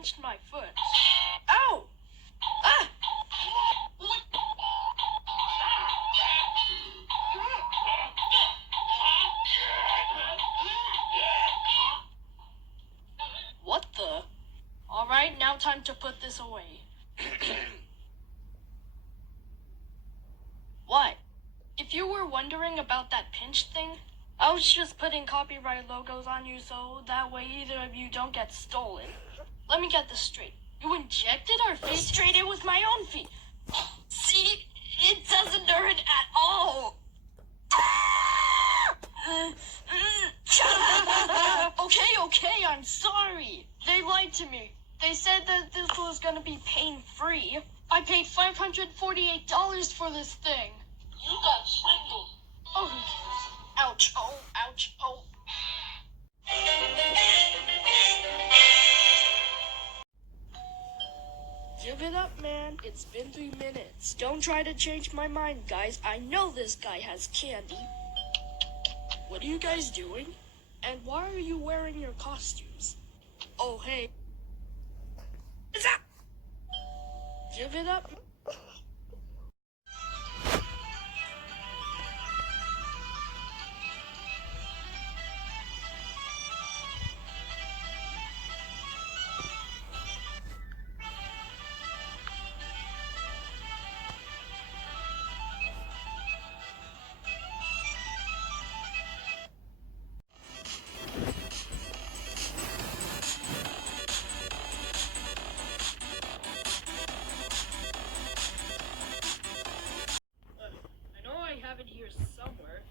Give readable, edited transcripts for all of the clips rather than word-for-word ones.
pinched my foot. Ow! Ah! What the? Alright, now time to put this away. What? If you were wondering about that pinch thing, I was just putting copyright logos on you so that way either of you don't get stolen. Let me get this straight. You injected our face straight in with my own feet. See? It doesn't hurt at all. Okay, I'm sorry. They lied to me. They said that this was gonna be pain-free. I paid $548 for this thing. You got swindled. Oh, ouch, oh, ouch, oh. Give it up, man. It's been 3 minutes. Don't try to change my mind, guys. I know this guy has candy. What are you guys doing? And why are you wearing your costumes? Oh, hey. Is that? Give it up. Here somewhere.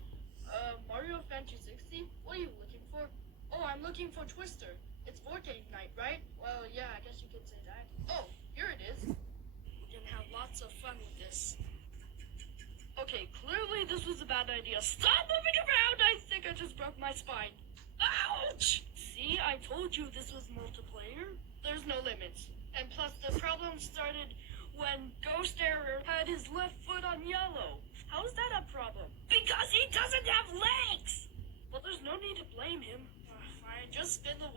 Mario Fan 260? What are you looking for? Oh, I'm looking for Twister. It's board game night, right? Well, yeah, I guess you could say that. Oh, here it is. We can have lots of fun with this. Okay, clearly this was a bad idea. Stop moving around! I think I just broke my spine. Ouch! See, I told you this was multiplayer. There's no limits. And plus, the problem started when Ghost Error had his left foot on yellow. How is that a problem? Because he doesn't have legs! Well, there's no need to blame him. Fine, just spin the